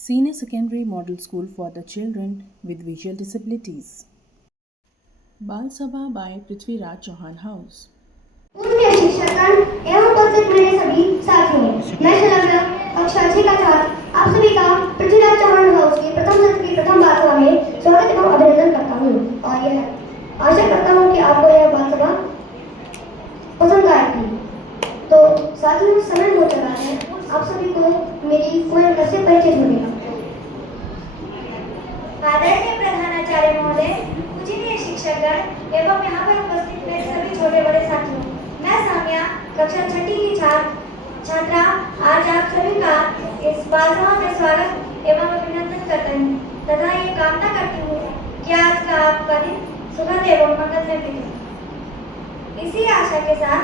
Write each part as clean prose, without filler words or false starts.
Senior Secondary Model School for the Children with Visual Disabilities. Bal Sabha by Prithviraj Chauhan House. पूर्व शिक्षकगण एवं उपस्थित मेरे सभी साथियों, मैं शलभ्य कक्षा 6 का छात्र आप सभी का पृथ्वीराज चौहान हाउस के प्रथम सत्र की प्रथम बाल सभा में स्वागत एवं अभिनंदन करता हूँ और यह आशा करता हूँ कि आपको यह बाल सभा पसंद आएगी। तो साथियों, समय हो चला है, आप सभी को मेरी पूर्ण तरह से परिचय होने आदरणीय प्रधानाचार्य महोदय, पूजनीय शिक्षकगण एवं यहाँ पर उपस्थित मेरे सभी छोटे बड़े साथियों, मैं सामिया कक्षा 6 की छात्रा आज आप सभी का इस बाल सभा में स्वागत एवं अभिनंदन करता हूँ तथा ये कामना करती हूँ कि आज का आपका दिन सुखद एवं मंगलमय बीते। इसी आशा के साथ,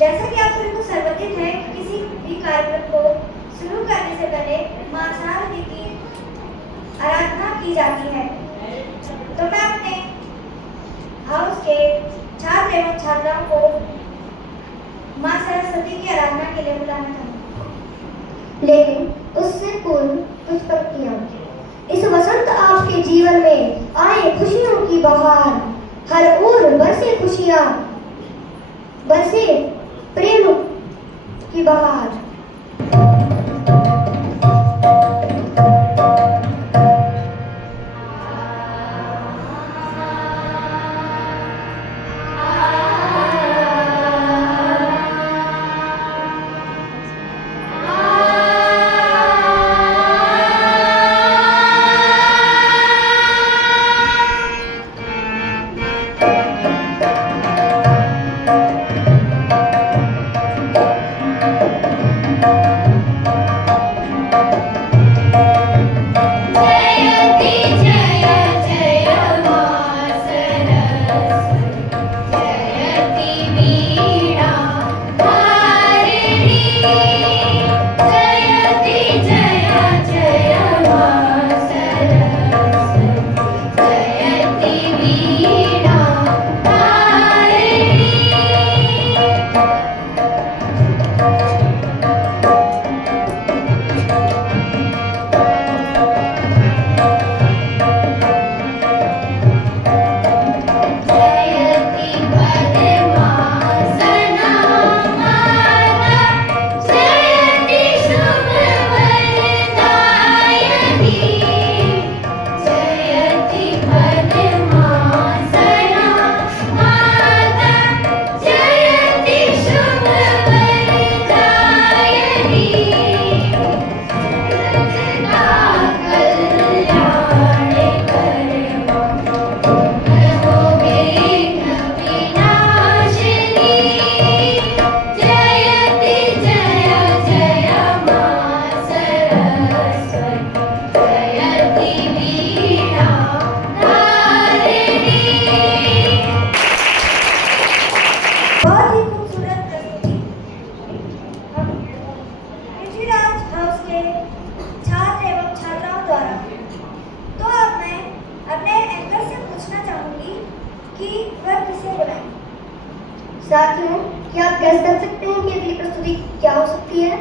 जैसा कि आप सभी को सर्वज्ञ है कि किसी भी कार्यक्रम को शुरू करने से पहले मां सरस्वती की आराधना की जाती है, तो मैं अपने हाउस के छात्र एवं छात्राओं को मां सरस्वती की आराधना के लिए बुलाना चाहूँगी। लेकिन उससे पूर्व कुछ पंक्तियां। इस वसंत आपके जीवन में आए खुशियों की बहार, हर ओर बरसे खुशियां, बरसे प्रेम की बहार। साथियों, क्या आप गैस कर सकते हैं कि अगली प्रस्तुति क्या हो सकती है?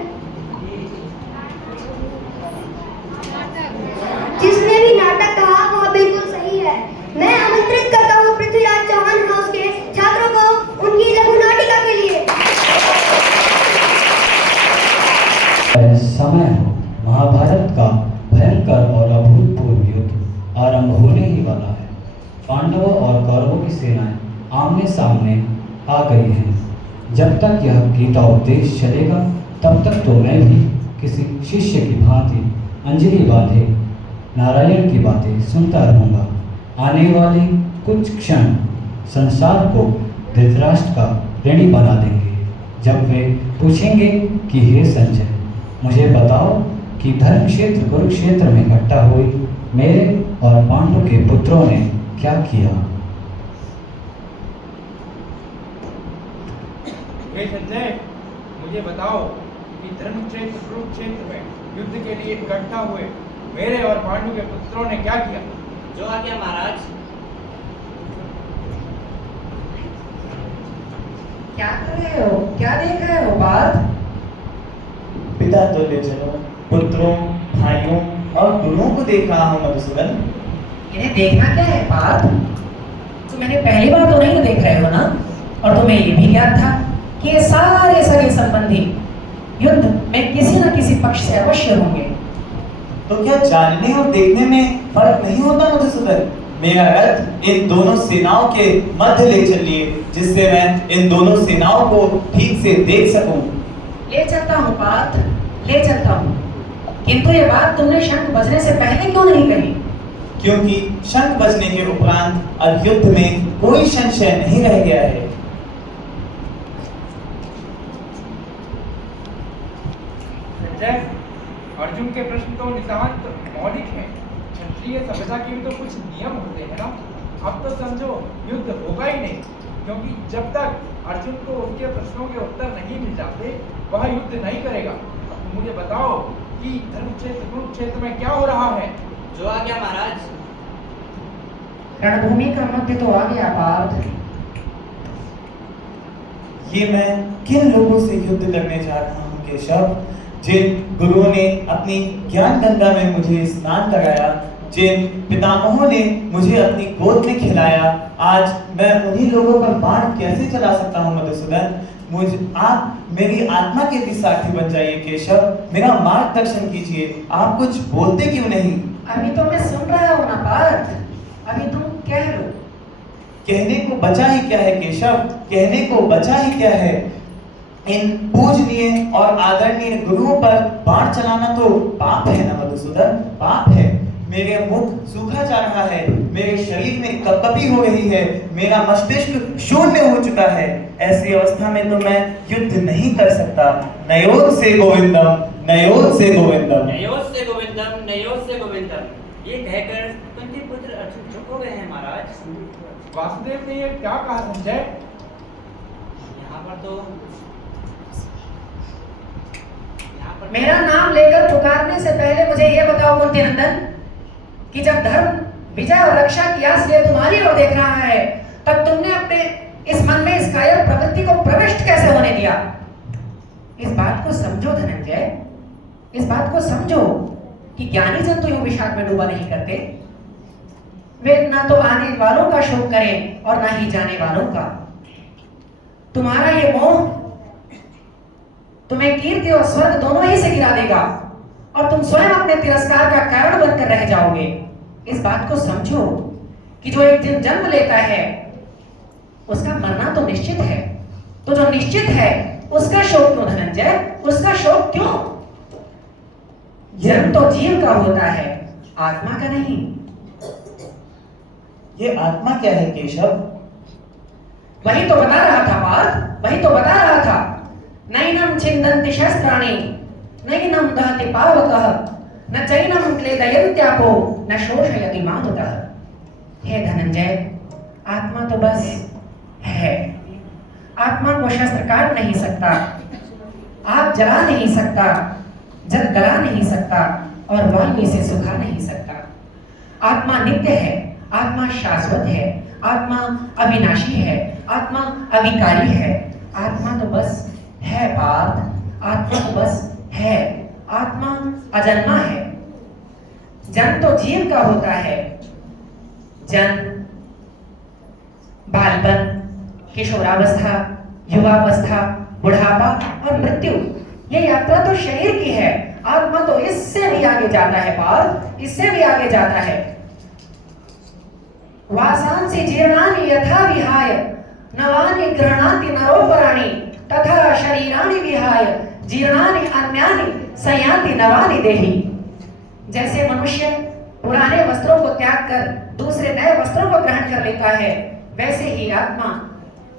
जिसने भी नाटक कहा वह बिल्कुल सही है। मैं आमंत्रित करता हूँ पृथ्वीराज चौहान हाउस के छात्रों को उनकी लघु नाटिका के लिए। समय हो, महाभारत का भयंकर और अभूतपूर्व युद्ध आरंभ होने ही वाला है। पांडवों और कौरवों की सेनाएं आमने सामने आ गई हैं। जब तक यह गीता उपदेश चलेगा तब तक तो मैं भी किसी शिष्य की भांति अंजलि बांधे नारायण की बातें सुनता रहूँगा। आने वाले कुछ क्षण संसार को धृतराष्ट्र का ऋणी बना देंगे, जब वे पूछेंगे कि हे संजय, मुझे बताओ कि धर्म क्षेत्र कुरुक्षेत्र में इकट्ठा हुई मेरे और पांडु के पुत्रों ने क्या किया। हे संजय, मुझे बताओ कि धर्म क्षेत्र कुरुक्षेत्र में युद्ध के लिए इकट्ठा हुए मेरे और पांडु के पुत्रों ने क्या किया। जो आ गया महाराज। क्या कर रहे हो, क्या देख रहे हो बात? पिता तुल्य जनों, पुत्रों, और गुरुओं को देख रहा हूँ मधुसूदन। इन्हें देखना क्या है पार्थ? तुम मैंने पहली बार तो नहीं देख रहे हो ना? और तुम्हें ये भी ज्ञात था कि ये सारे सगे संबंधी युद्ध में किसी न किसी पक्ष से अवश्य होंगे। तो क्या जानने और देखने में फर्क नहीं होता मधुसूदन? मेरा रथ इन दोनों सेनाओं के मध्य ले चलिए, जिससे मैं इन दोनों सेनाओं को ठीक से देख सकूं। ले चलता हूँ पार्थ, ले चलता हूँ। किंतु ये बात तुमने शंख बजने से पहले क्यों नहीं कही? क्योंकि शंख बजने के उपरांत अब युद्ध में कोई संशय नहीं रह गया है। संजय, अर्जुन के प्रश्न तो नितांत मौलिक हैं। क्षत्रिय सभ्यता के भी तो कुछ नियम होते हैं ना। अब तो समझो युद्ध होगा ही नहीं, क्योंकि जब तक अर्जुन को उनके प्रश्नों के उत्तर नहीं मिल जाते वह युद्ध नहीं करेगा। अब तुम मुझे बताओ कि धर्मक्षेत्र कुरुक्षेत्र में क्या हो रहा है? जो आ गया महाराज। रणभूमि का मध्य तो आ गया पार्थ। ये मैं किन लोगों से युद्ध करने जा रहा हूँ केशव? जिन गुरुओं ने अपनी ज्ञान गंगा में मुझे स्नान कराया, जिन पितामहों ने मुझे अपनी गोद में खिलाया, आज मैं उन्हीं लोगों पर बाण कैसे चला सकता हूँ मधुसूदन? आप मेरी आत्मा के भी साथी बन जाइए केशव, मेरा मार्गदर्शन कीजिए। आप कुछ बोलते क्यों नहीं? अभी तो मैं सुन रहा हूँ ना पार्थ, अभी तुम कह लो। कहने को बचा ही क्या है केशव, कहने को बचा ही क्या है? इन पूजनीय और आदरणीय गुरुओं पर बाण चलाना तो पाप है ना मधुसूदन, पाप है। मेरे मुख सूखा जा रहा है, मेरे शरीर में कपकपी हो रही है, मेरा मस्तिष्क शून्य हो चुका है। ऐसी अवस्था में तो मैं युद्ध नहीं कर सकता। नयोद से गोविंदम, नयोद से गोविंदम। नयोद से गोविंदम, नयोद से गोविंदम। ये कहकर कुंती पुत्र अर्जुन चुप हो गए हैं महाराज। वासुदेव ने ये क्या कहा संजय? यहाँ पर तो मेरा नाम लेकर पुकारने से पहले मुझे यह बताओ कुंती नंदन, कि जब धर्म विजय और रक्षा की आस लिए तुम्हारी ओर देख रहा है, तब तुमने अपने इस मन में इस कायर प्रवृत्ति को प्रविष्ट कैसे होने दिया? इस बात को समझो धनंजय, इस बात को समझो कि ज्ञानी जन तो यूं विषाद में डूबा नहीं करते। वे ना तो आने वालों का शोक करें और ना ही जाने वालों का। तुम्हारा ये मोह तुम्हें कीर्ति और स्वर्ग दोनों ही से गिरा देगा, और तुम स्वयं अपने तिरस्कार का कारण बनकर रह जाओगे। इस बात को समझो कि जो एक दिन जन्म लेता है उसका मरना तो निश्चित है, तो जो निश्चित है उसका शोक क्यों धनंजय, उसका शोक क्यों? जन्म तो जीव का होता है, आत्मा का नहीं। ये आत्मा क्या है केशव? वही तो बता रहा था पार्थ, वही तो बता रहा था। नैनम छिन्दन्ति शस्त्राणि नैनम दहति पावकः न चैनम क्लेदयन्त्यापो न शोषयति मारुतः। हे धनंजय, आत्मा तो बस है। आत्मा को शस्त्र काट नहीं सकता, आग जला नहीं सकता, जल गला नहीं सकता और वायु इसे सुखा नहीं सकता। आत्मा नित्य है, आत्मा शाश्वत है, आत्मा अविनाशी है, आत्मा अविकारी है। आत्मा तो बस है पार्थ, आत्मा तो बस है, आत्मा अजन्मा है। जन्म तो जीव का होता है। जन्म, बालपन, किशोरावस्था, युवावस्था, बुढ़ापा और मृत्यु, ये यात्रा तो शरीर की है। आत्मा तो इससे भी आगे जाता है पार्थ, इससे भी आगे जाता है। वासांसि जीर्णानि यथा विहाय नवानि गृह्णाति नरोपराणि तथा शरीराणि विहाय जीर्णानि अन्यानि संयाति नवानि देहि। जैसे मनुष्य पुराने वस्त्रों को त्याग कर दूसरे नए वस्त्रों को ग्रहण कर लेता है, वैसे ही आत्मा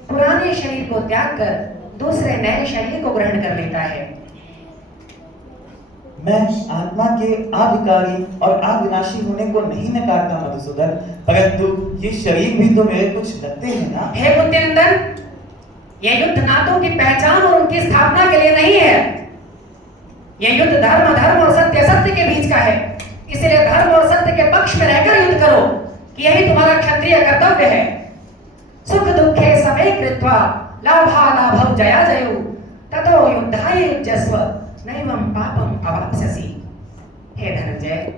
पुराने शरीर को त्याग कर दूसरे नए शरीर को ग्रहण कर लेता है। मैं आत्मा के अविकारी और अविनाशी होने को नहीं नकारता मधुसूदन, परंतु ये शरीर भी तो मेरे कुछ लगते हैं ना। हे कुंतीनंदन, यह युद्ध नातों की पहचान और उनकी स्थापना के लिए नहीं है। यह युद्ध धर्म धर्म और सत्य सत्य के बीच का है। इसलिए धर्म और सत्य के पक्ष में रहकर युद्ध करो, कि यही तुम्हारा क्षत्रिय कर्तव्य है। सुख दुखे समे कृत्वा लाभालाभौ जया जयौ ततो युद्धाय युज्यस्व नैवं पापम अवाप्स्यसि। हे धनंजय,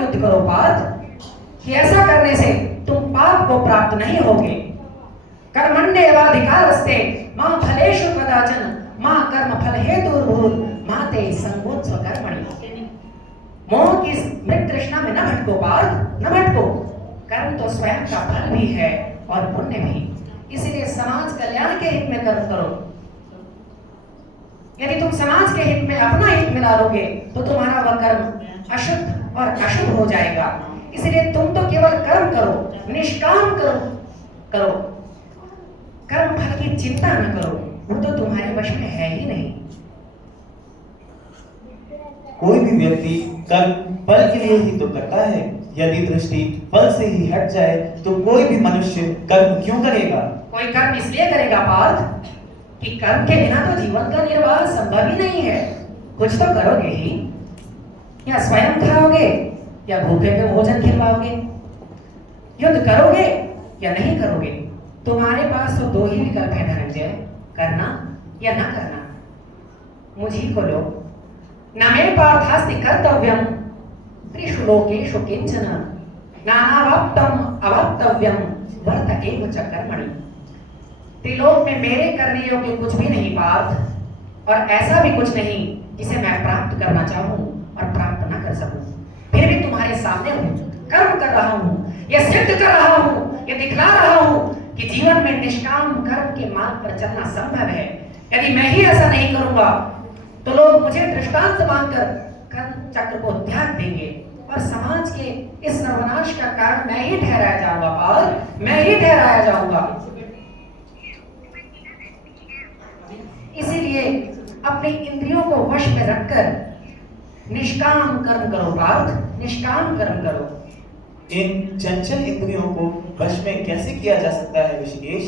साथ युद्ध करो पार्थ, कि ऐसा करने से तुम पाप को प्राप्त नहीं होगे। कर्मण्येवाधिकारस्ते मां फलेषु कदाचन मां कर्म फल हेतुर्भूर् माते संगोत्स्व कर्मणि। मोह की मृत तृष्णा में न भटको पार्थ, न भटको। कर्म तो स्वयं का फल भी है और पुण्य भी, इसलिए समाज कल्याण के हित में कर्म करो। यदि तुम समाज के हित में अपना हित मिला लोगे तो तुम्हारा वह कर्म अशुद्ध और अशुभ हो जाएगा। इसलिए तुम तो केवल कर्म करो, निष्काम करो। कर्म फल की चिंता न करो, वो तो तुम्हारे वश में है ही नहीं। कोई भी व्यक्ति कर्म फल के लिए ही तो करता है। यदि दृष्टि फल से ही हट जाए तो कोई भी मनुष्य कर्म क्यों करेगा? कोई कर्म इसलिए करेगा पार्थ कि कर्म के बिना तो जीवन का निर्वाह संभव ही नहीं है। कुछ तो करोगे ही, या स्वयं खाओगे या भूखे को भोजन खिलवाओगे। युद्ध करोगे या नहीं करोगे, तुम्हारे पास तो दो ही विकल्प है धनंजय, करना या ना करना। मुझी को लो, न मे पार्थास्ति कर्तव्यम त्रिषु लोकेषु किंचन नानावाप्तम अवाप्तव्यम वर्त एव च कर्मणि। त्रिलोक में मेरे करने योग्य कुछ भी नहीं पार्थ, और ऐसा भी कुछ नहीं जिसे मैं प्राप्त करना चाहूं और प्राप्त न कर सकूं। फिर भी तुम्हारे सामने हूं, कर्म कर रहा हूं, यह सिद्ध कर रहा हूं, यह दिखला रहा हूं कि जीवन में निष्काम कर्म के मार्ग पर चलना संभव है। यदि मैं ही ऐसा नहीं करूंगा तो लोग मुझे दृष्टांत मानकर कर्म चक्र को त्याग देंगे और समाज के इस सर्वनाश का कारण मैं ही ठहराया जाऊंगा पार्थ, मैं ही ठहराया जाऊंगा। इसीलिए अपनी इंद्रियों को वश में रखकर निष्काम कर्म करो पार्थ, निष्काम कर्म करो। इन चंचल इंद्रियों को वश में कैसे किया जा सकता है ऋषिकेश?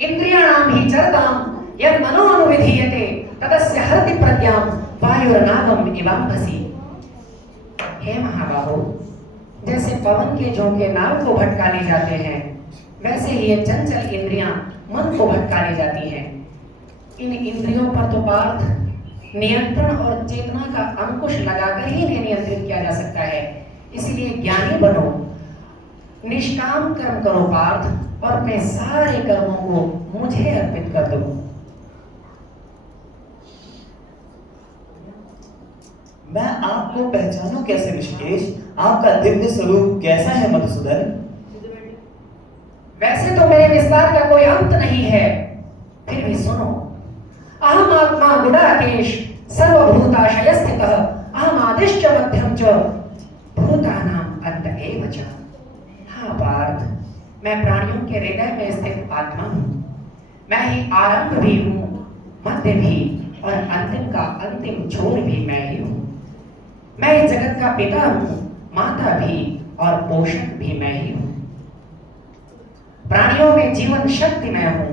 इंद्रियाणाम ही चरताम यद मनो अनुविधीयते तदस्य हरति प्रज्ञां वायुर्नागम इवाम्भसि। हे महाबाहो, जैसे पवन के झोंके नाव को भटका ले जाते हैं, वैसे ही ये चंचल इंद्रियां मन को भटका ले जाती हैं। इन इंद्रियों पर तो पार्थ नियंत्रण और चेतना का अंकुश लगाकर ही इन्हें नियंत्रित किया जा सकता है। इसलिए ज्ञानी बनो, निष्काम कर्म करो पार्थ, और अपने सारे कर्मों को मुझे अर्पित कर दो। मैं आपको पहचानूं कैसे ऋषिकेश? आपका दिव्य स्वरूप कैसा है मधुसूदन? वैसे तो मेरे विस्तार का कोई अंत नहीं है, फिर भी सुनो। अहम आत्मा गुडाकेश सर्वभूताशय स्थितः अहम आदिश्च मध्यम च भूतानां अंत एव च। हाँ पार्थ, मैं प्राणियों के हृदय में स्थित आत्मा हूँ। मैं ही आरंभ भी हूँ, मध्य भी और अंतिम का अंतिम छोर भी मैं ही हूँ। मैं इस जगत का पिता हूँ, माता भी और पोषक भी मैं ही हूँ। प्राणियों में जीवन शक्ति मैं हूँ,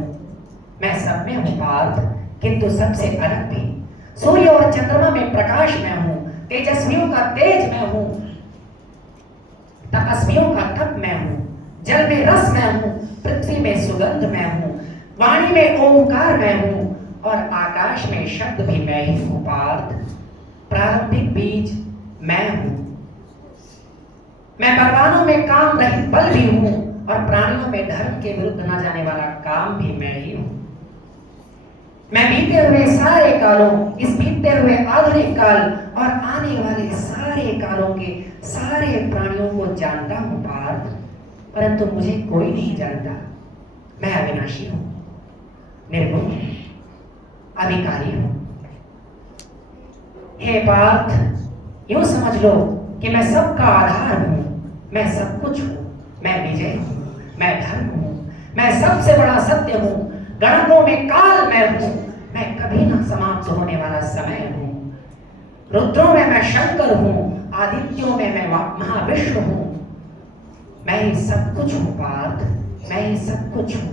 मैं सब में हूँ पार्थ, किंतु सबसे अलग भी। सूर्य और चंद्रमा में प्रकाश मैं हूँ, तेजस्वियों का तेज मैं हूँ, तपस्वियों का तप मैं हूँ, जल में रस मैं हूँ, पृथ्वी में सुगंध मैं हूँ, वाणी में ओंकार मैं हूँ और आकाश में शब्द भी मैं ही हूँ पार्थ। प्रारंभिक बीज मैं हूँ। मैं बलवानों में काम रहित बल भी हूँ और प्राणियों में धर्म के विरुद्ध न जाने वाला काम भी मैं ही हूँ। मैं बीते हुए सारे कालों, इस बीते हुए आधुनिक काल और आने वाले सारे कालों के सारे प्राणियों को जानता हूँ पार्थ, परंतु मुझे कोई नहीं जानता। मैं अविनाशी हूँ, निर्गुण हूँ, अधिकारी हूँ। हे पार्थ, यूं समझ लो कि मैं सबका आधार हूँ, मैं सब कुछ हूँ, मैं विजय हूँ, मैं धर्म हूँ, मैं सबसे बड़ा सत्य हूँ, गणकों में काल मैं हूँ, मैं कभी ना समाप्त होने वाला समय हूँ। रुद्रों में मैं शंकर हूँ, आदित्यों में मैं महाविष्णु हूँ। मैं ही सब कुछ हूँ पार्थ, मैं ही सब कुछ हूँ।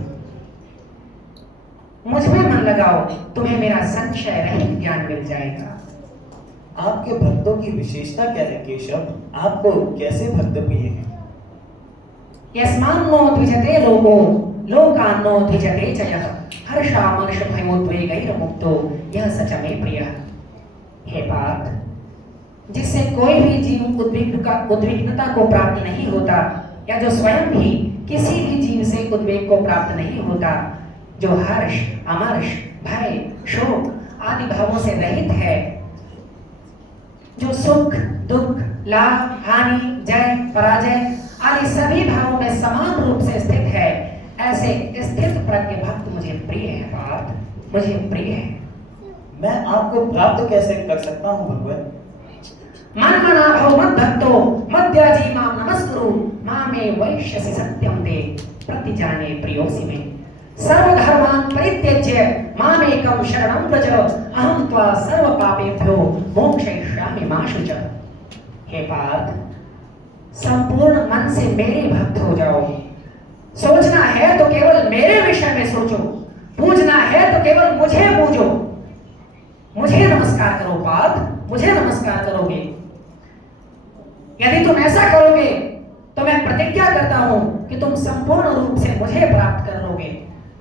मुझ में मन लगाओ, तुम्हें मेरा संशय रहित ज्ञान मिल जाएगा। आपके भक्तों की विशेषता क्या है केशव? आपको कैसे भक्त प्रिय हैं? यस्मान्नो द्विजते लोको लोकान्नो द्विजते च यः हर्षामर्षभयोद्वेगैर्मुक्तो यः स च मे प्रियः। हे पार्थ, जिससे कोई भी जीव उद्विग्नता को प्राप्त नहीं होता, या जो स्वयं भी किसी भी जीव से उद्वेग को प्राप्त नहीं होता, जो हर्ष, अमर्ष, भय, शोक आदि भावों से रहित है, जो सुख, दुख, लाभ, हानि, जय, पराजय आदि सभी भावों में समान रूप से स्थित है, ऐसे स्थित प्रज्ञ भक्त मुझे प्रिय है पार्थ, मुझे प्रिय है। मैं आपको प्राप्त कैसे कर सकता हूँ भगवान? मन मना भव मद भक्तो मद्याजी माम नमस्कुरु मामे वैश्यसि सत्यम ते प्रतिजाने प्रियोसि मे सर्वधर्मान् परित्यज्य मामेकं शरणं व्रज अहं त्वा सर्व पापेभ्यो मोक्षयिष्यामि मा शुच। हे पार्थ, संपूर्ण मन से मेरे भक्त हो जाओ। सोचना है तो केवल मेरे विषय में सोचो, पूजना है तो केवल मुझे पूजो। मुझे नमस्कार करो पार्थ, मुझे नमस्कार करोगे। यदि तुम ऐसा करोगे तो मैं प्रतिज्ञा करता हूं कि तुम संपूर्ण रूप से मुझे प्राप्त कर लोगे।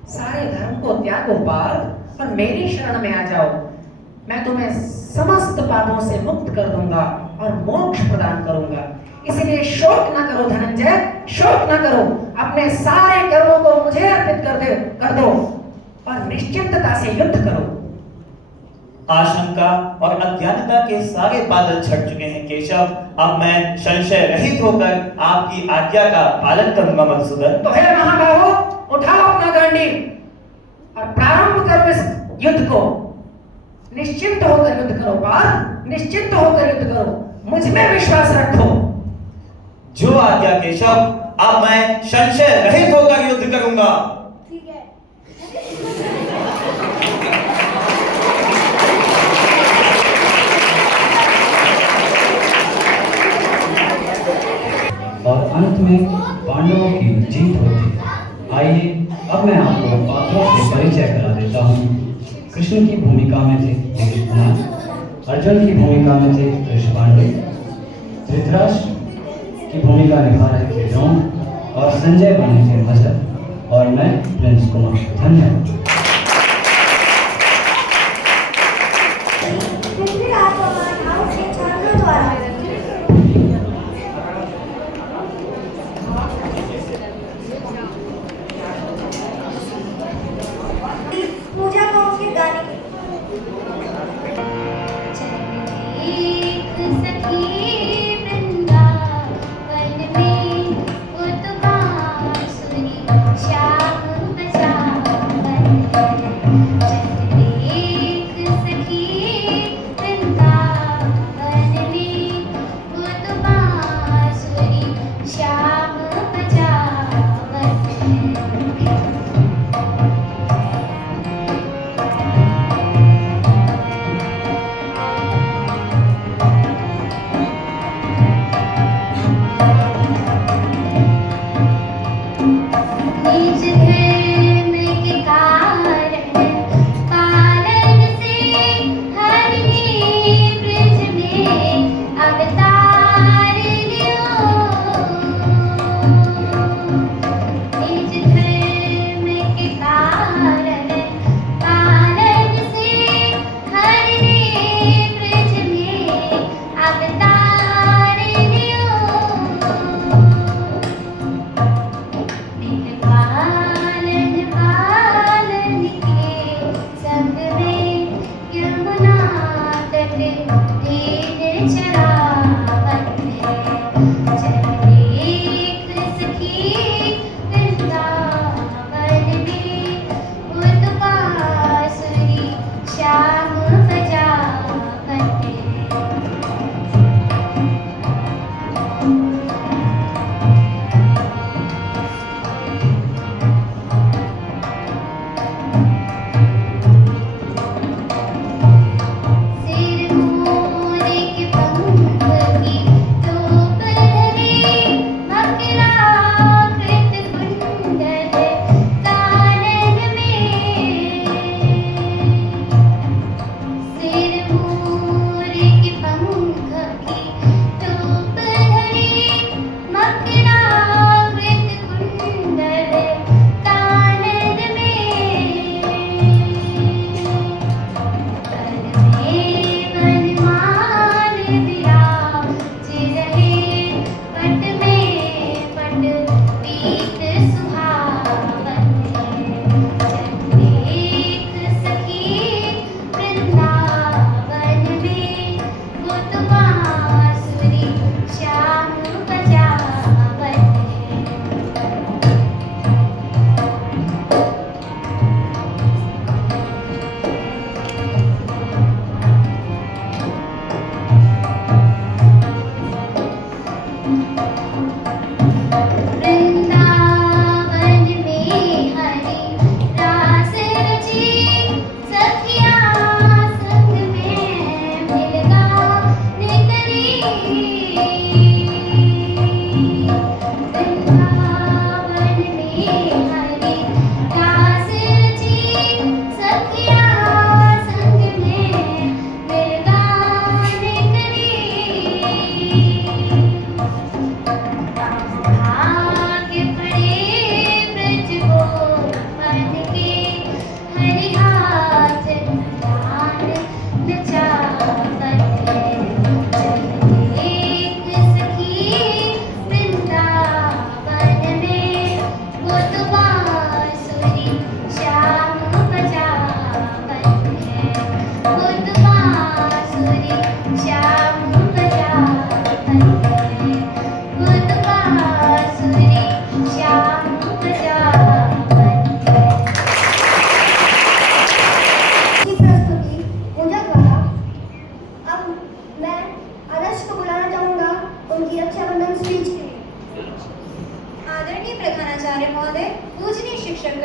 सारे धर्म को त्यागो पार्थ और मेरी शरण में आ जाओ। मैं तुम्हें समस्त पापों से मुक्त कर दूंगा और मोक्ष प्रदान करूंगा। इसलिए शोक न करो धनंजय, शोक न करो। अपने सारे कर्मों को मुझे अर्पित कर दो और निश्चिंतता से युद्ध करो। आशंका और अज्ञानता के सारे बादल छट चुके हैं केशव। अब मैं संशय रहित होकर आपकी आज्ञा का पालन करूंगा मधुसूदन। तो हे महाबाहो, उठाओ अपना गांडीव और प्रारंभ करो इस युद्ध को। निश्चिंत होकर युद्ध करो पार्थ, निश्चिंत होकर युद्ध करो। मुझ में विश्वास रखो। जो आज्ञा केशव, अब मैं संशय रहित होकर युद्ध करूंगा। ठीक है। और अंत में पांडवों की जीत होती है। आइए अब मैं आपको पात्रों से परिचय करा देता हूँ। कृष्ण की भूमिका में थे दिलीप कुमार, अर्जुन की भूमिका में थे कृष्ण पांडे, धृतराष्ट्र की भूमिका निभा रहे थे द्रोण और संजय बने थे मजर और मैं प्रिंस कुमार। धन्यवाद। पृथ्वीराज चौहान हाउस के छात्रों द्वारा पूजा को उसके गाने की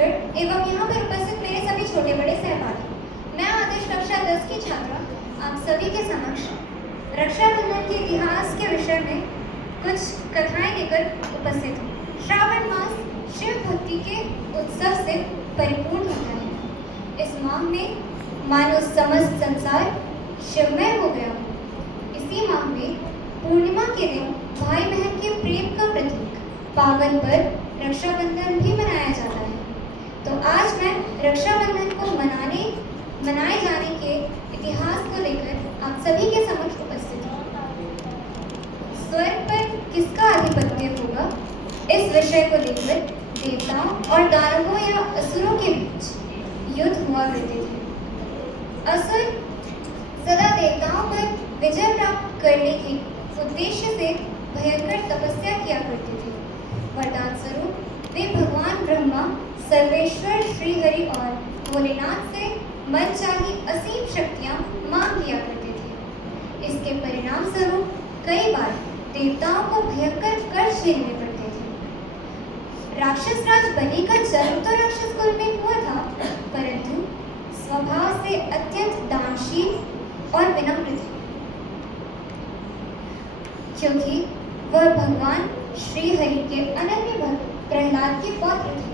शिक्षकगण एवं यहाँ पर उपस्थित मेरे सभी छोटे बड़े सहपाठी, मैं आदर्श कक्षा 10 की छात्रा आप सभी के समक्ष रक्षाबंधन के इतिहास के विषय में कुछ कथाएं लेकर उपस्थित हूँ। श्रावण मास शिव भक्ति के उत्सव से परिपूर्ण होता है। इस माह में मानो समस्त संसार शिवमय हो गया हो। इसी माह में पूर्णिमा के दिन भाई बहन के प्रेम का प्रतीक पावन पर्व रक्षाबंधन भी मनाया जाता है। तो आज मैं रक्षाबंधन को मनाए जाने के इतिहास को लेकर आप सभी के समक्ष उपस्थित हूँ। स्वर्ग पर किसका आधिपत्य होगा, इस विषय को लेकर देवताओं और दानवों या असुरों के बीच युद्ध हुआ करते थे। असुर सदा देवताओं पर विजय प्राप्त करने के उद्देश्य से भयंकर तपस्या किया करते थे। वरदान स्वरूप वे भगवान ब्रह्मा, सर्वेश्वर श्रीहरि और भोलेनाथ से मनचाही असीम शक्तियां मांग लिया करते थे। इसके परिणाम स्वरूप कई बार देवताओं को भयंकर कष्ट झेलने पड़ते थे। राक्षस राज बलि का जन्म तो राक्षस कुल में हुआ था, परंतु स्वभाव से अत्यंत दानशील और विनम्र थे, क्योंकि वह भगवान श्री हरि के अनन्य भक्त प्रहलाद के पौत्र थे।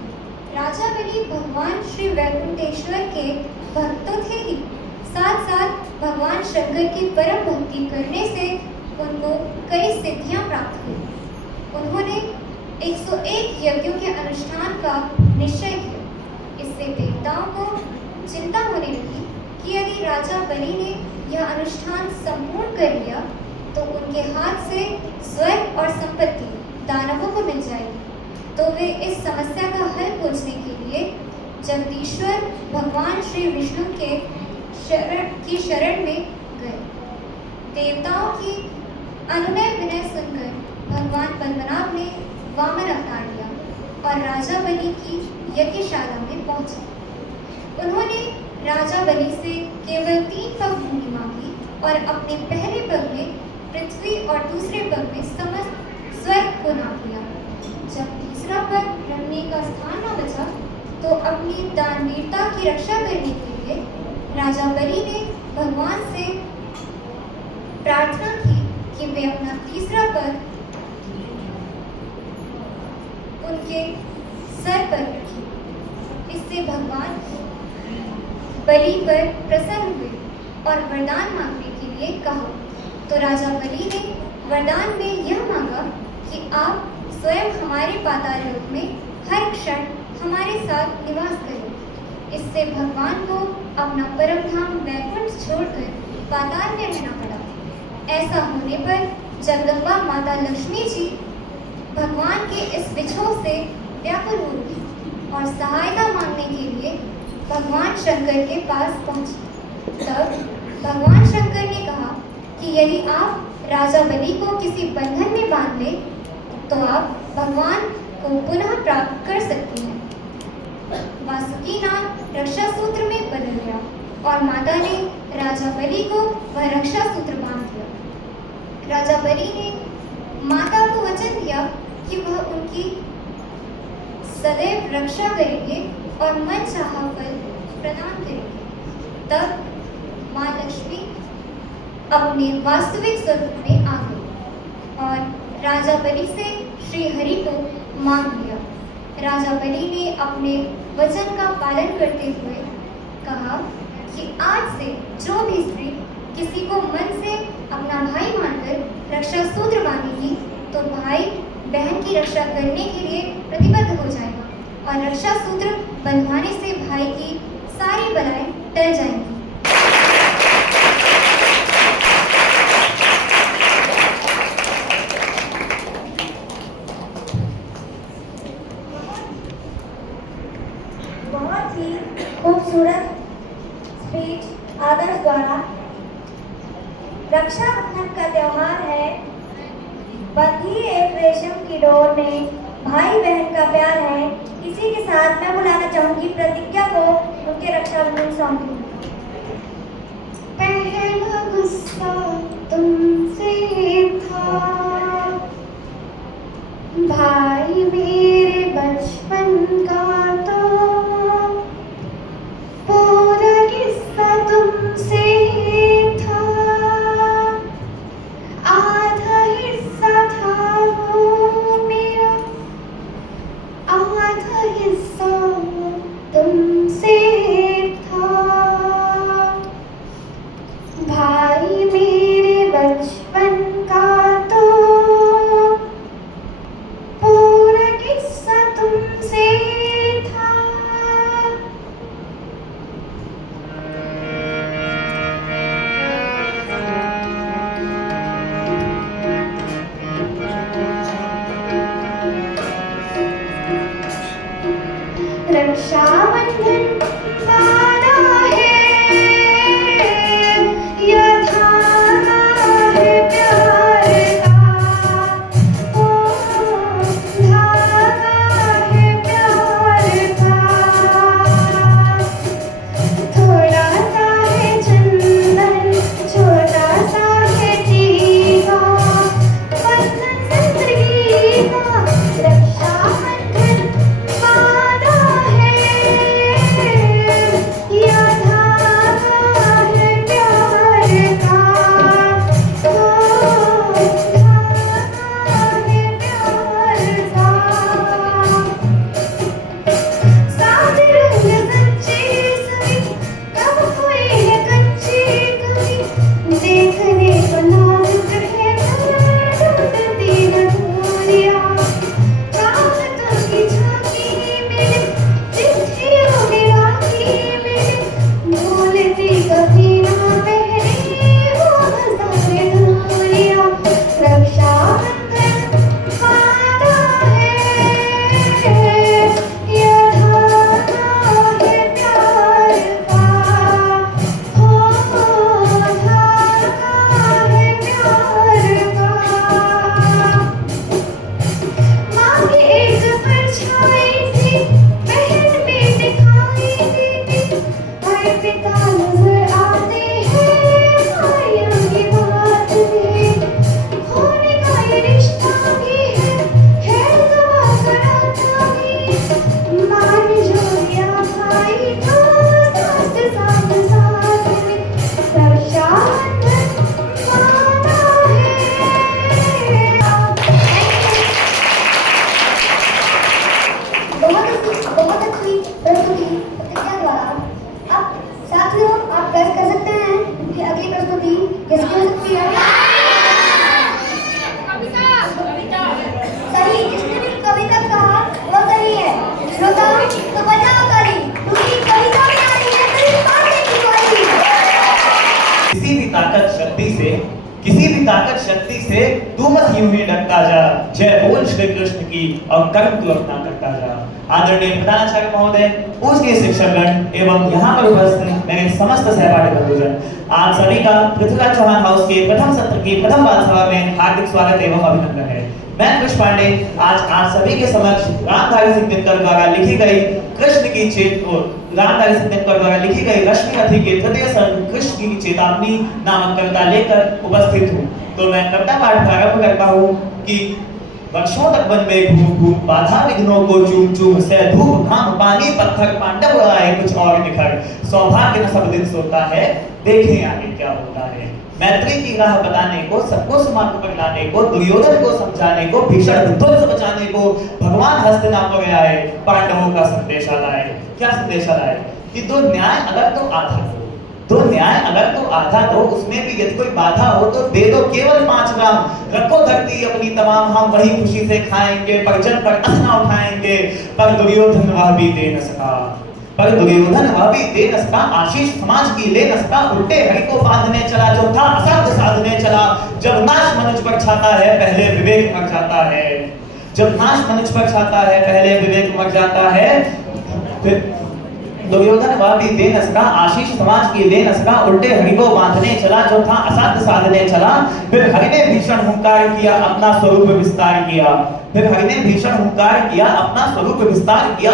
राजा बलि भगवान श्री वैकुंठेश्वर के भक्त तो थे ही, साथ साथ भगवान शंकर की परम भक्ति करने से उनको कई सिद्धियां प्राप्त हुई। उन्होंने 101 यज्ञों के अनुष्ठान का निश्चय किया। इससे देवताओं को चिंता होने लगी कि यदि राजा बलि ने यह अनुष्ठान संपूर्ण कर लिया तो उनके हाथ से स्वर्ग और संपत्ति दानवों को मिल जाएगी। तो वे इस समस्या का हल खोजने के लिए जगदीश्वर भगवान श्री विष्णु के शरण में गए। देवताओं की अनुनय विनय सुनकर भगवान पद्मनाभ ने वामन अवतार लिया और राजा बलि की यज्ञशाला में पहुंचे। उन्होंने राजा बलि से केवल 3 पग भूमि मांगी और अपने पहले पग में पृथ्वी और दूसरे पग में समस्त स्वर्ग को नाप लिया। जब तीसरा पग रखने का स्थान न बचा तो अपनी दानवीरता की रक्षा करने के लिए राजा बलि ने भगवान से प्रार्थना की कि वे अपना तीसरा पग उनके सर पर रखें। इससे भगवान बलि पर प्रसन्न हुए और वरदान मांगने के लिए कहा। तो राजा बलि ने वरदान में यह मांगा कि आप स्वयं हमारे पाताल लोक में हर क्षण हमारे साथ निवास करें। इससे भगवान को अपना परम धाम वैकुंठ छोड़कर पाताल में रहना पड़ा। ऐसा होने पर जगदम्बा माता लक्ष्मी जी भगवान के इस विछोह से व्याकुल हो उठी और सहायता मांगने के लिए भगवान शंकर के पास पहुंची। तब भगवान शंकर ने कहा कि यदि आप राजा बलि को किसी बंधन में बांध लें तो आप भगवान को पुनः प्राप्त कर सकती हैं। वासुकी नाग रक्षा सूत्र में बदल गया और माता ने राजा बलि को वह रक्षा सूत्र बांध दिया। राजा बलि ने माता को वचन दिया कि वह उनकी सदैव रक्षा करेंगे और मन चाहा फल प्रदान करेंगे। तब माँ लक्ष्मी अपने वास्तविक स्वरूप में आ गई और राजा बलि से श्री हरि को मांग लिया। राजा बलि ने अपने वचन का पालन करते हुए कहा कि आज से जो भी स्त्री किसी को मन से अपना भाई मानकर रक्षा सूत्र बांधेगी तो भाई बहन की रक्षा करने के लिए प्रतिबद्ध हो जाएगा और रक्षा सूत्र बंधवाने से भाई की सारी बलाएं टल जाएंगी। बहुत ही खूबसूरत स्पीच आदर्श द्वारा। रक्षाबंधन का त्योहार है। बंधी एक रेशम की डोर में भाई बहन का प्यार है। इसी के साथ मैं बुलाना चाहूंगी प्रतिज्ञा को उनके रक्षाबंधन सॉन्ग में। पहला गुस्सा तुमसे था भाई मेरे बचपन का, तो रक्षाबंधन वादा है, यह धागा है प्यार का, ओ धागा है प्यार का। थोड़ा सा है चंदन, छोटा सा है टीका, बंधन जिंदगी का रक्षाबंधन वादा है, यह धागा है प्यार का, ओ धागा है प्यार का। साथ रंग सच्ची सभी कब हुई है कच्ची कभी, देखने को नाजुक है टूटती न दूरियां, चाहतों की झांकी में चिट्ठियों में राखी में, भूलती कभी ना पहली वो हज़ार दूरियां। रक्षाबंधन वादा है, यह धागा है प्यार का, ओ धागा है प्यार का। माँ की एक परछाई सी बहन में दिखाई देती, हर पिता नजर आते हैं भाइयों की बात में, होने का ये रिश्ता भी है दुआ कराता भी, मान जो या भाई तो साथ साथ साथ में, रक्षाबंधन वादा है। बहुत अच्छी प्रस्तुति प्रतिज्ञा द्वारा। अब साथियों, आप गैस कर सकते हैं कि अगली प्रस्तुति किसकी हो सकती है? सही, जिसने भी कविता कहा वो सही है। श्रोताओ, तो बजाओ ताली, क्योंकि कविता में आ रही है सिर्फ बातें की वाली। किसी भी ताकत शक्ति से तू मत यूं ही डरता जा, जय बोल श्री कृष्ण की और कर्म तू अपना करता जा। आदरणीय प्रधानाचार्य महोदय, पूजनीय शिक्षकगण एवं यहाँ पर उपस्थित मेरे समस्त सहपाठी बंधुजन, आप सभी का पृथ्वीराज चौहान हाउस के प्रथम सत्र की प्रथम बालसभा में हार्दिक स्वागत एवं अभिनंदन है। मैं कृष्ण पांडे आज आप सभी के समक्ष रामधारी सिंह दिनकर द्वारा लिखी गई कृष्ण की रामधारी सिंह दिनकर द्वारा लिखी गई रश्मि रथी के तृतीय सर्ग कृष्ण की चेतावनी नामक कविता लेकर उपस्थित हूँ। तो मैं कविता पाठ प्रारंभ करता हूँ कि वर्षों तक वन में घूम घूम बाधा विघ्नों को चूम चूम से धूप घाम पानी पत्थर पांडव आए कुछ और निखर, सौभाग्य न सब दिन सोता है, देखें आगे क्या होता है। मैत्री की राह बताने को, सबको सुमार्ग पर लाने को, दुर्योधन को समझाने को, भीषण विध्वंस से बचाने को भगवान हस्तिनापुर में आए, पांडवों का संदेशा लाए। क्या संदेशा लाए? कि दो न्याय अगर तो आधा दो, उसमें भी यदि कोई बाधा हो तो दे दो केवल 5 ग्राम, रखो धरती अपनी तमाम, हम वही खुशी से खाएंगे, पर जन पर असना उठाएंगे। पर दुर्योधन वह भी दे न सका, आशीष समाज की ले न सका, उल्टे हरि को बांधने चला, जो था असाध्य साधने चला। जब नाश मनुष्य पर छाता है पहले विवेक मर जाता है, फिर दुर्योधन वह भी दे न सका, आशीष समाज की ले न सका, उल्टे हरि को बांधने चला, जो था असाध्य साधने चला। फिर हरि ने भीषण हुंकार किया, अपना स्वरूप विस्तार किया,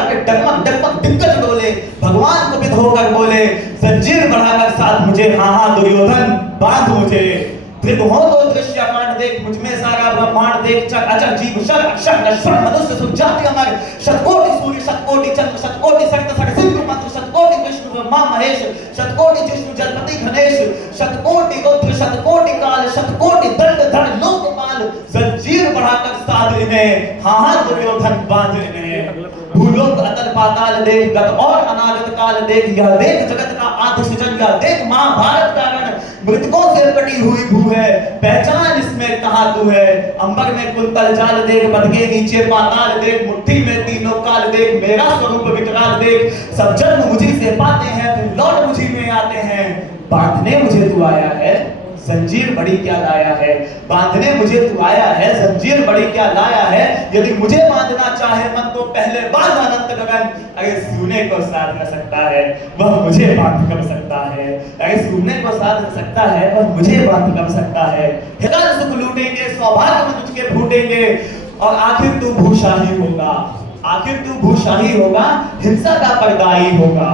फिर डगमग डगमग दिग्गज डोले, भगवान को विध होकर बोले, जंजीर बढ़ाकर साथ मुझे, हाँ दुर्योधन बांध मुझे। फिर हो तो दृश्य कांड देख, मुझमें सारा ब्रह्मांड देख, चक अचक जीव शर अक्षर नश्वर मनुष्य सुजाति अमर, शतकोटि सूर्य शतकोटि चंद्र शतकोटि सक्त सिंह मंत्र, शतकोटि विष्णु ब्रह्मा महेश, शतकोटि जिष्णु जलपति गणेश, शतकोटि रुद्र शतकोटि काल, शतकोटि दंड धड़ लोकपाल, जंजीर बढ़ाकर साध इन्हें, हाँ दुर्योधन बांध इन्हें। भूलोक अतल पाताल देख, गत और अनागत काल देख, यह देख जगत का आदि सृजन, यह देख महाभारत का रण, मृतकों से कटी हुई भू है, पहचान इसमें कहाँ तू है। अंबर में कुंतल जाल देख, पद के नीचे पाताल देख, मुट्ठी में तीनों काल देख, मेरा स्वरूप विकराल देख। सब जन्म मुझी से पाते हैं, फिर लौट मुझी में आते हैं, बांधने मुझे तू आया है, जंजीर बड़ी क्या लाया है, बांधने मुझे तू आया है, जंजीर बड़ी क्या लाया है। यदि मुझे बांधना चाहे मन तो पहले बांध अनंत गगन। अगर सोने को साध न सकता है वह मुझे बांध कर सकता है, अगर सोने को साध न सकता है वह मुझे बांध कर सकता है। हिलाल सुख लूटेंगे, सौभाग्य में तुझके फूटेंगे, और आखिर तू भूशाही होगा, आखिर तू भूशाही होगा, हिंसा का पर्दाई होगा।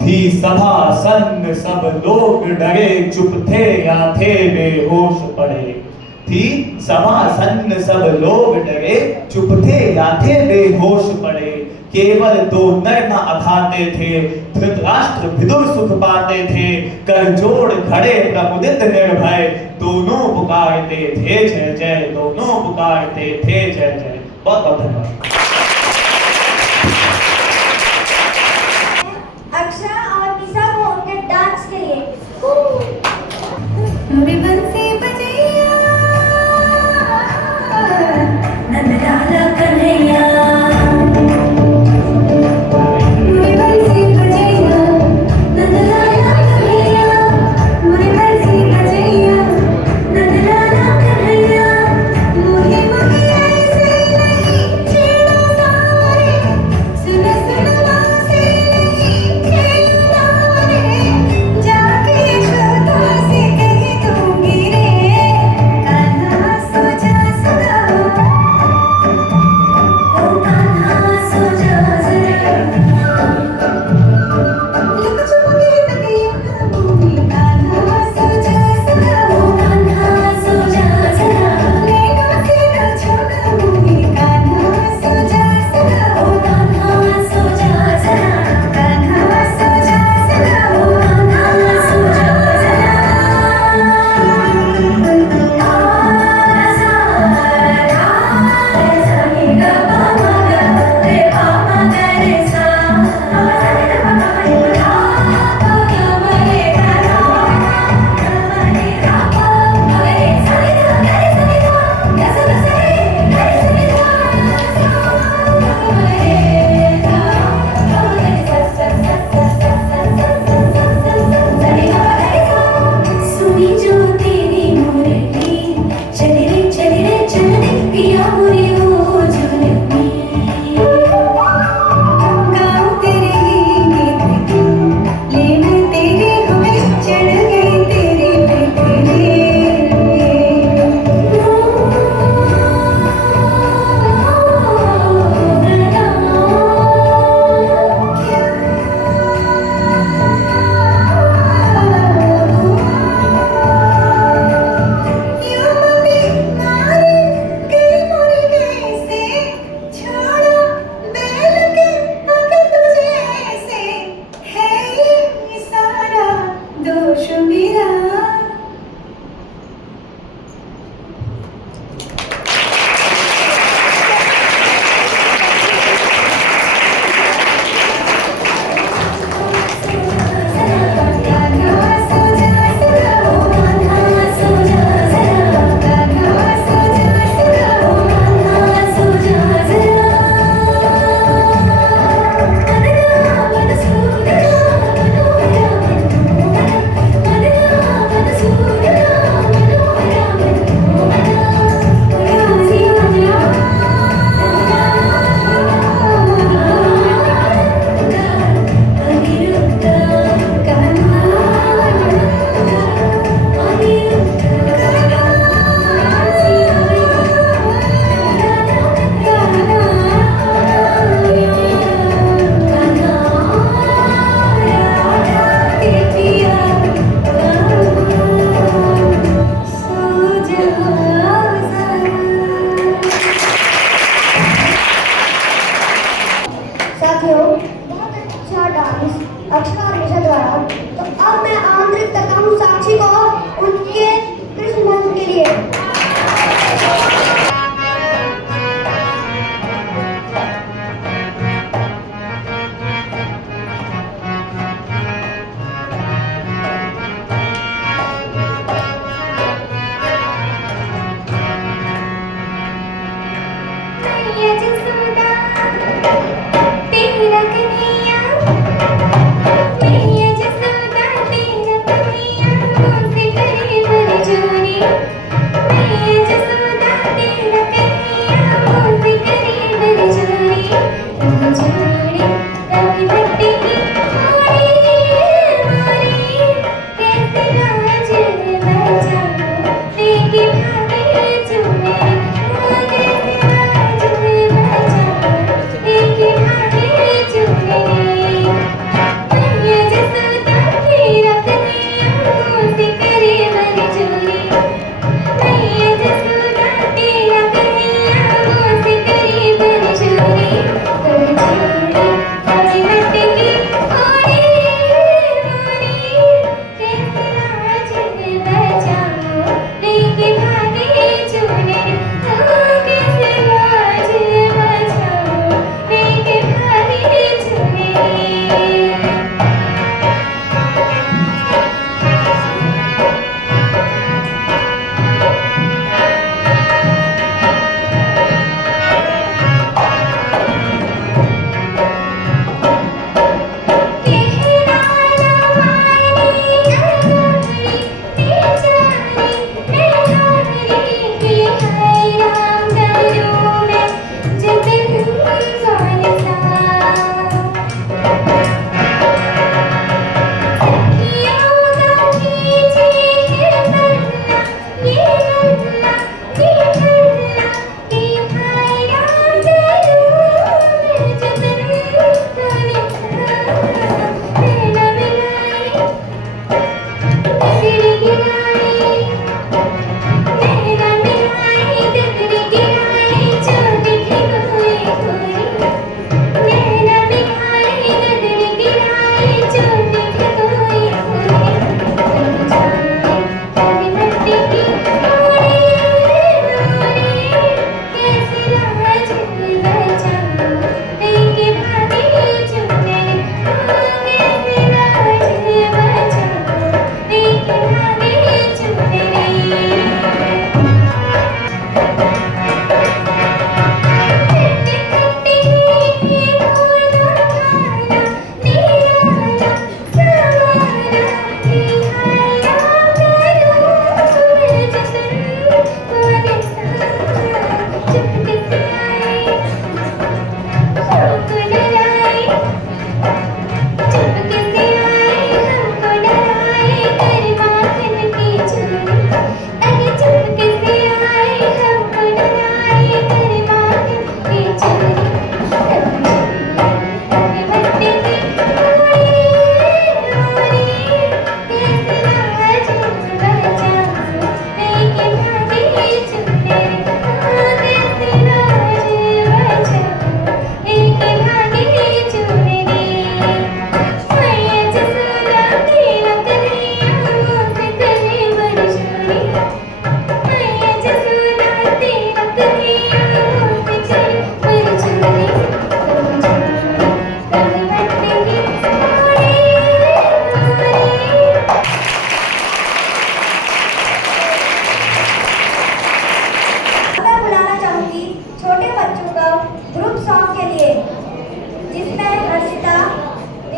थी सभा सन्न सब लोग डरे, चुप थे या थे बेहोश पड़े। थी सभा सन्न सब लोग डरे, चुप थे या थे बेहोश पड़े। केवल दो नर न अघाते थे, धृतराष्ट्र विदुर सुख पाते थे। कर जोड़ खड़े प्रमुदित निर्भय, दोनों पुकारते थे जय जय, दोनों पुकारते थे जय जय। बहुत बहुत धन्यवाद। अक्षरा और निशा को उनके डांस के लिए बंसी बजैया नंदलाला कन्हैया, बंसी बजैया नंदलाला कन्हैया, बंसी बजैया नंदलाला कन्हैया। मोहे मोहे ऐसे नहीं छेड़ो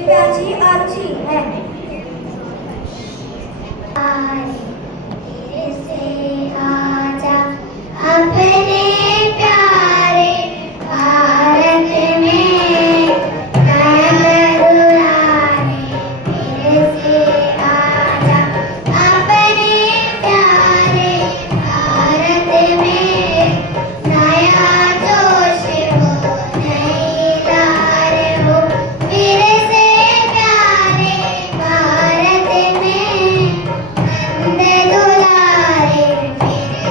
दिव्याची आरुषी है। आजा अपने प्यारे भारत में दुलारे फिर से आजा अपने प्यारे भारत में नया जोश हो नई लहर हो फिर से प्यारे भारत में नंद दुलारे फिर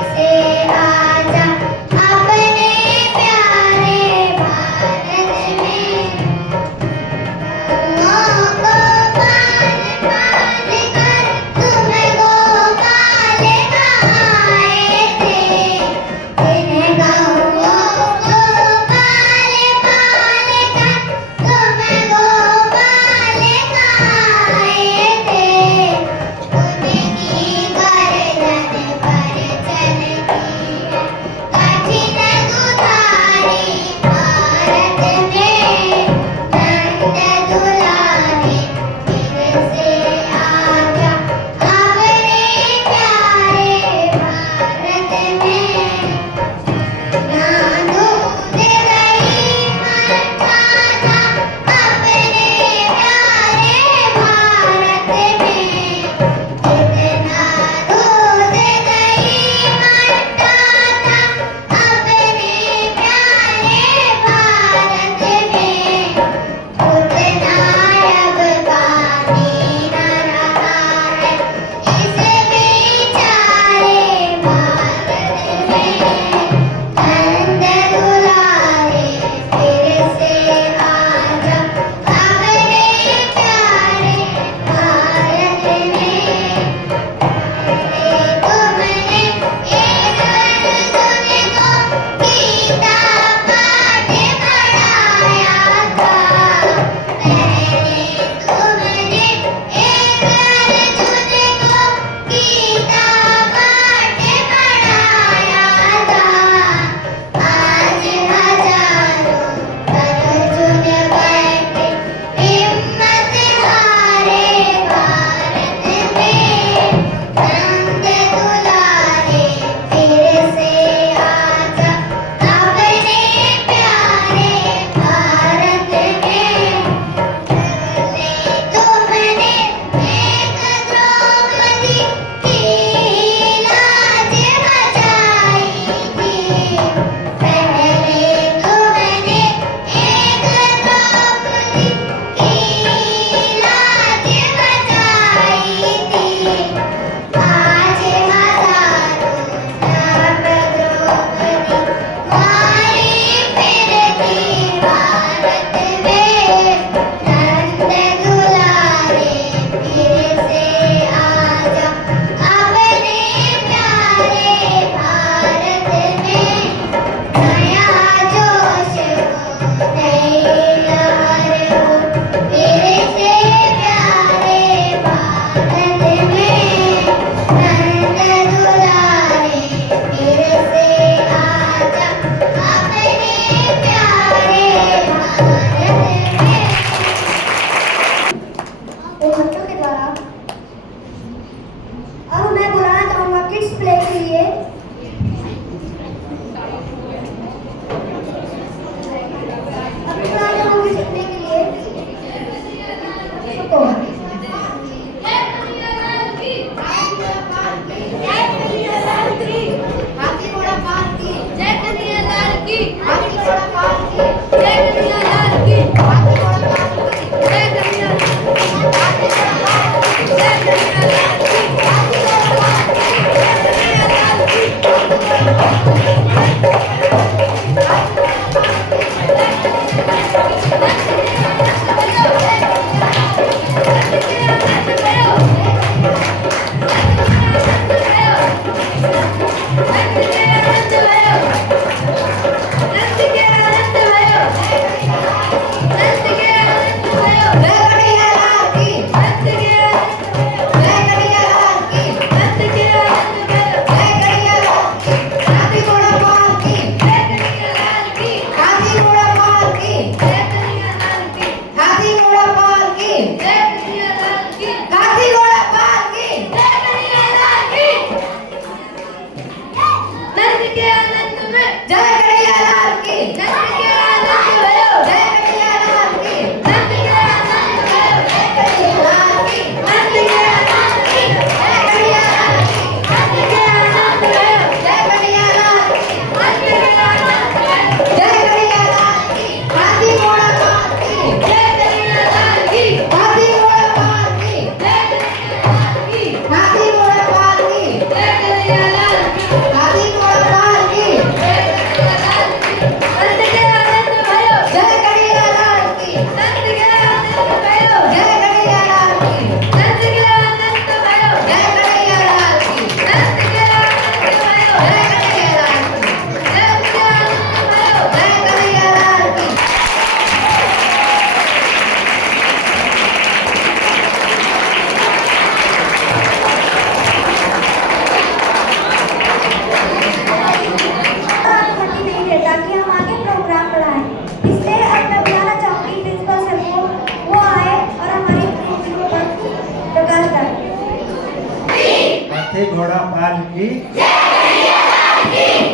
हाथी घोड़ा पाल की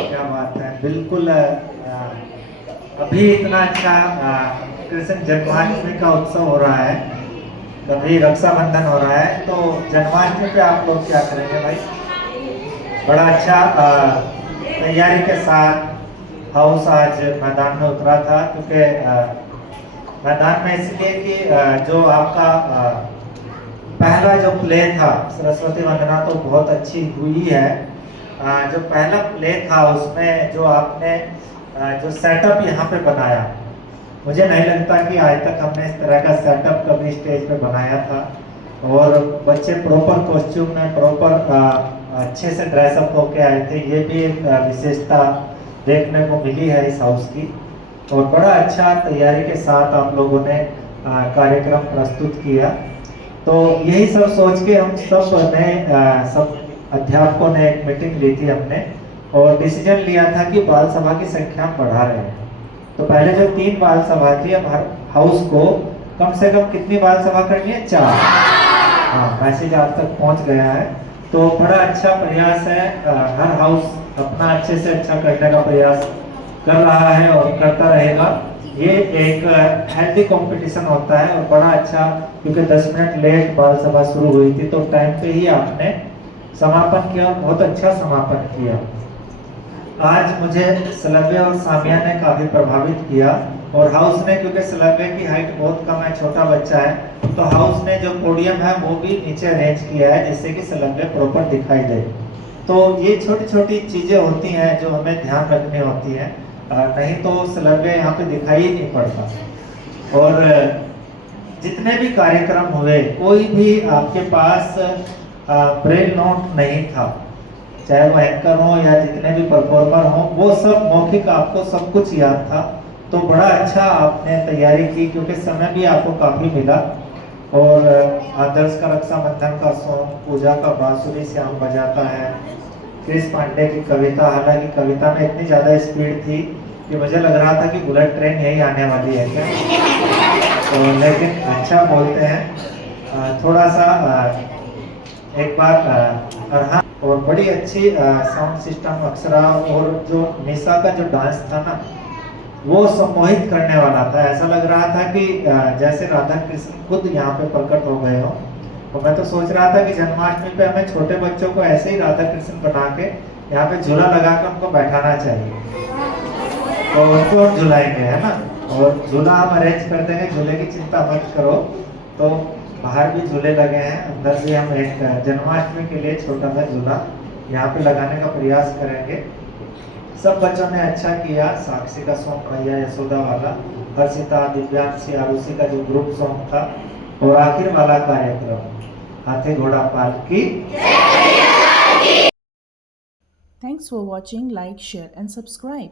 क्या बात है। बिल्कुल अभी इतना अच्छा कृष्ण जन्माष्टमी का उत्सव हो रहा है, अभी रक्षाबंधन हो रहा है, तो जन्माष्टमी पे आप लोग क्या करेंगे भाई? बड़ा अच्छा तैयारी के साथ हाउस आज मैदान में उतरा था, क्योंकि मैदान में इसलिए कि जो आपका पहला जो प्ले था सरस्वती वंदना तो बहुत अच्छी हुई है। जो पहला प्ले था उसमें जो आपने जो सेटअप यहाँ पे बनाया, मुझे नहीं लगता कि आज तक हमने इस तरह का सेटअप कभी स्टेज पे बनाया था। और बच्चे प्रॉपर कॉस्ट्यूम में प्रॉपर अच्छे से ड्रेसअप होके आए थे, ये भी एक विशेषता देखने को मिली है इस हाउस की। और बड़ा अच्छा तैयारी के साथ आप लोगों ने कार्यक्रम प्रस्तुत किया। तो यही सब सोच के हम सब ने सब अध्यापकों ने एक मीटिंग ली थी हमने, और डिसीजन लिया था कि बाल सभा की संख्या बढ़ा रहे हैं। तो पहले जो 3 बाल सभा थी, अब हर हाउस को कम से कम कितनी बाल सभा करनी है? 4। हाँ, मैसेज आज तक पहुंच गया है। तो बड़ा अच्छा प्रयास है, हर हाउस अपना अच्छे से अच्छा करने का प्रयास कर रहा है और करता रहेगा। ये एक हेल्दी कंपटीशन होता है और बड़ा अच्छा, क्योंकि 10 मिनट लेट बाल सभा शुरू हुई थी, तो टाइम पे ही आपने समापन किया, बहुत अच्छा समापन किया। आज मुझे सलव्य और सामिया ने काफी प्रभावित किया, और हाउस ने, क्योंकि सलव्य की हाइट बहुत कम है, छोटा बच्चा है, तो हाउस ने जो पोडियम है वो भी नीचे अरेंज किया है, जिससे कि सलव्य प्रॉपर दिखाई दे। तो ये छोटी छोटी चीजें होती हैं जो हमें ध्यान रखनी होती हैं, नहीं तो सलव्य यहाँ पे दिखाई ही नहीं पड़ता। और जितने भी कार्यक्रम हुए, कोई भी आपके पास ब्रेल नोट नहीं था, चाहे वो एंकर हो या जितने भी परफॉर्मर हो, वो सब मौखिक आपको सब कुछ याद था। तो बड़ा अच्छा आपने तैयारी की, क्योंकि समय भी आपको काफी मिला। और आदर्श का रक्षाबंधन का सॉन्ग, पूजा का बांसुरी श्याम बजाता है, क्रिस पांडे की कविता, हालांकि कविता में इतनी ज़्यादा स्पीड थी कि मुझे लग रहा था कि बुलेट ट्रेन यही आने वाली है क्या। तो लेकिन अच्छा बोलते हैं, थोड़ा सा एक बार और बड़ी अच्छी साउंड सिस्टम अक्षरा, और जो निशा का जो डांस था ना, वो सम्मोहित करने वाला था। ऐसा लग रहा था कि जैसे राधा कृष्ण खुद यहाँ पे प्रकट हो गए हो। तो मैं तो सोच रहा था कि जन्माष्टमी पे हमें छोटे बच्चों को ऐसे ही राधा कृष्ण बना के यहाँ पे झूला लगा कर उनको बैठाना चाहिए, तो उनको हम झुलाएंगे, है ना। और झूला हम अरेंज कर देंगे, झूले की चिंता मत करो। तो बाहर भी झूले लगे हैं, अंदर भी हम एक जन्माष्टमी के लिए छोटा सा झूला यहाँ पे लगाने का प्रयास करेंगे। सब बच्चों ने अच्छा किया। साक्षी का सॉन्ग, भैया यशोदा वाला, हर्षिता, दिव्यांशी, आरुषि का जो ग्रुप सॉन्ग था, और आखिर वाला कार्यक्रम हाथी घोड़ा पाल की। Thanks for watching, like, share and subscribe.